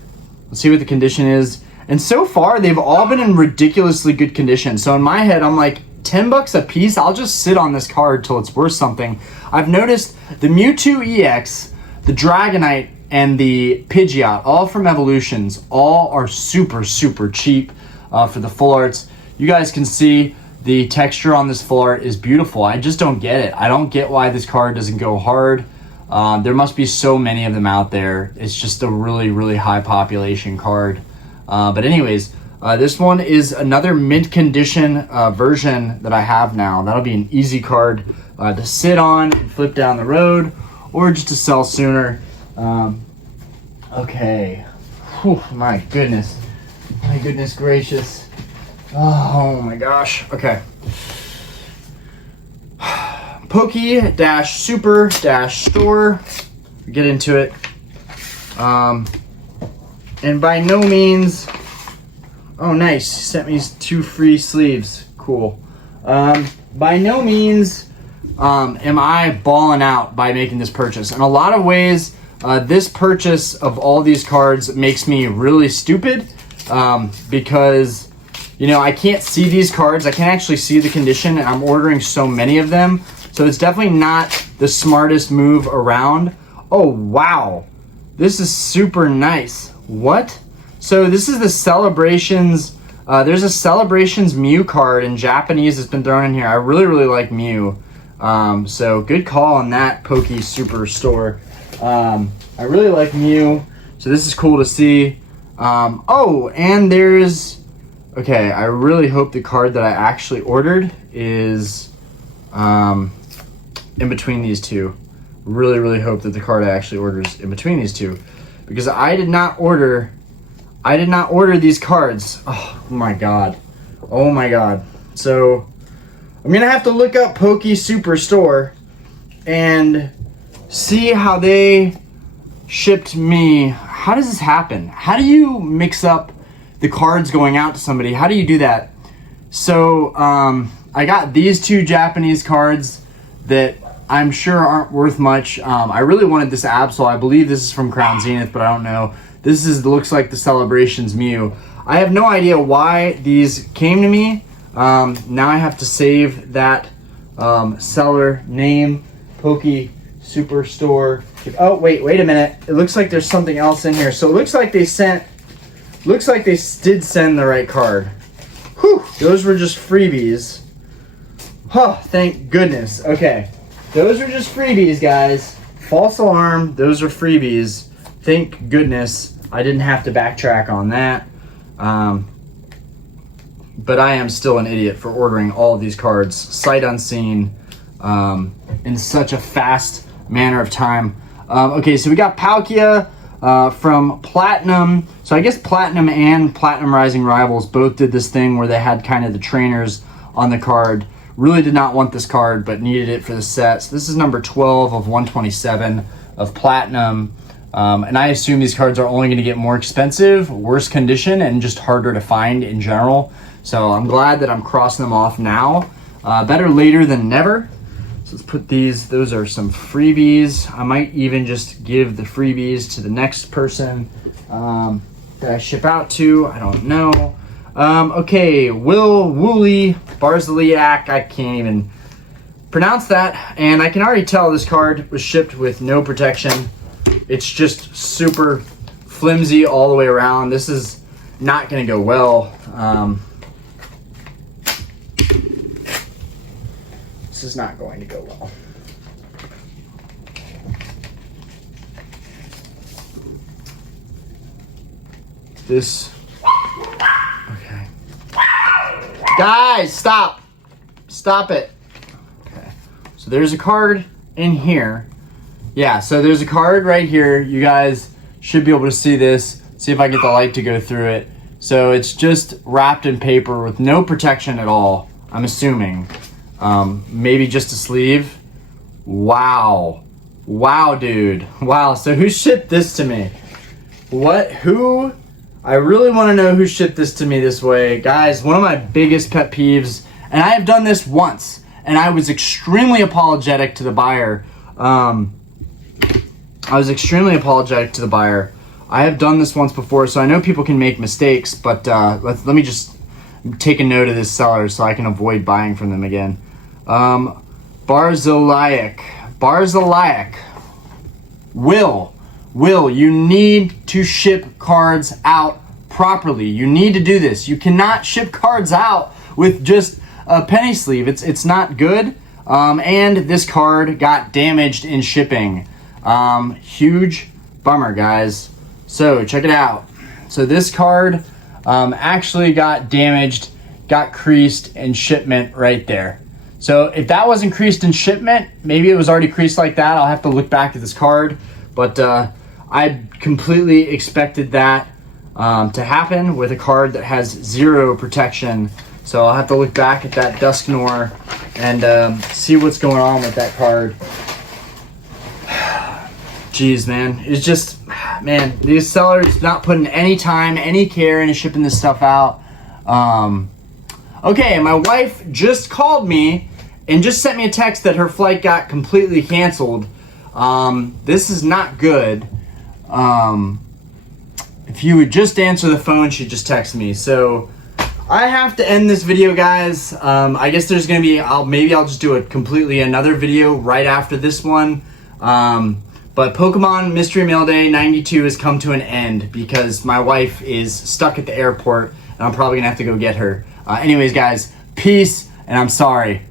Let's see what the condition is. And so far, they've all been in ridiculously good condition. So in my head, I'm like, $10 a piece, I'll just sit on this card till it's worth something. I've noticed the Mewtwo EX, the Dragonite, and the Pidgeot, all from Evolutions, all are super, super cheap for the full arts. You guys can see the texture on this full art is beautiful. I just don't get it. I don't get why this card doesn't go hard. There must be so many of them out there. It's just a really, really high population card. But anyways, this one is another mint condition version that I have now. That'll be an easy card to sit on and flip down the road, or just to sell sooner. Okay. Whew, my goodness. My goodness gracious. Oh my gosh. Okay. Poke-super-store. Get into it. And by no means... Oh, nice. Sent me 2 free sleeves. Cool. By no means am I balling out by making this purchase. In a lot of ways, this purchase of all these cards makes me really stupid because, you know, I can't see these cards. I can't actually see the condition, and I'm ordering so many of them. So it's definitely not the smartest move around. Oh, wow. This is super nice. What? So this is the Celebrations. There's a Celebrations Mew card in Japanese that's been thrown in here. I really, really like Mew. So good call on that, Poke Superstore. I really like Mew. So this is cool to see. Oh, and there's... Okay, I really hope the card that I actually ordered is in between these two. Really, really hope that the card I actually ordered is in between these two. Because I did not order these cards. Oh my god. Oh my god. So I'm gonna have to look up Poke Superstore and see how they shipped me. How does this happen? How do you mix up the cards going out to somebody? How do you do that? So I got these 2 Japanese cards that I'm sure aren't worth much. I really wanted this Absol. I believe this is from Crown Zenith, but I don't know. This looks like the Celebrations Mew. I have no idea why these came to me. Now I have to save that seller name, Poke Superstore. Oh, wait a minute. It looks like there's something else in here. So it looks like they did send the right card. Whew, those were just freebies. Huh, thank goodness. Okay, those were just freebies, guys. False alarm, those are freebies. Thank goodness I didn't have to backtrack on that. But I am still an idiot for ordering all of these cards sight unseen in such a fast manner of time. Okay, so we got Palkia from Platinum. So I guess Platinum and Platinum Rising Rivals both did this thing where they had kind of the trainers on the card. Really did not want this card, but needed it for the set. So this is number 12 of 127 of Platinum. And I assume these cards are only going to get more expensive, worse condition, and just harder to find in general. So I'm glad that I'm crossing them off now. Better later than never. So let's put these, those are some freebies. I might even just give the freebies to the next person that I ship out to. I don't know. Okay, Will Wooly Barziliak. I can't even pronounce that. And I can already tell this card was shipped with no protection. It's just super flimsy all the way around. This is not going to go well. This is not going to go well. This, okay. Guys, stop. Stop it. Okay. So there's a card in here. Yeah, so there's a card right here. You guys should be able to see this. See if I get the light to go through it. So it's just wrapped in paper with no protection at all, I'm assuming. Maybe just a sleeve. Wow. Wow, dude. Wow, so who shipped this to me? Who? I really want to know who shipped this to me this way. Guys, one of my biggest pet peeves, and I have done this once, and I was extremely apologetic to the buyer. I have done this once before, so I know people can make mistakes, but let me just take a note of this seller so I can avoid buying from them again. Barzilaic. Will, you need to ship cards out properly. You need to do this. You cannot ship cards out with just a penny sleeve. It's not good. And this card got damaged in shipping. Huge bummer, guys. So check it out. So this card actually got damaged, got creased in shipment right there. So if that wasn't creased in shipment, maybe it was already creased like that. I'll have to look back at this card. But I completely expected that to happen with a card that has zero protection. So I'll have to look back at that Dusknoir and see what's going on with that card. Jeez, man. It's just, man, these sellers not putting any time, any care into shipping this stuff out. Okay, my wife just called me and just sent me a text that her flight got completely canceled. This is not good. If you would just answer the phone, she just texted me. So I have to end this video, guys. I guess there's gonna be, maybe I'll just do another video right after this one. But Pokemon Mystery Mail Day 92 has come to an end because my wife is stuck at the airport and I'm probably gonna have to go get her. Anyways, guys, peace, and I'm sorry.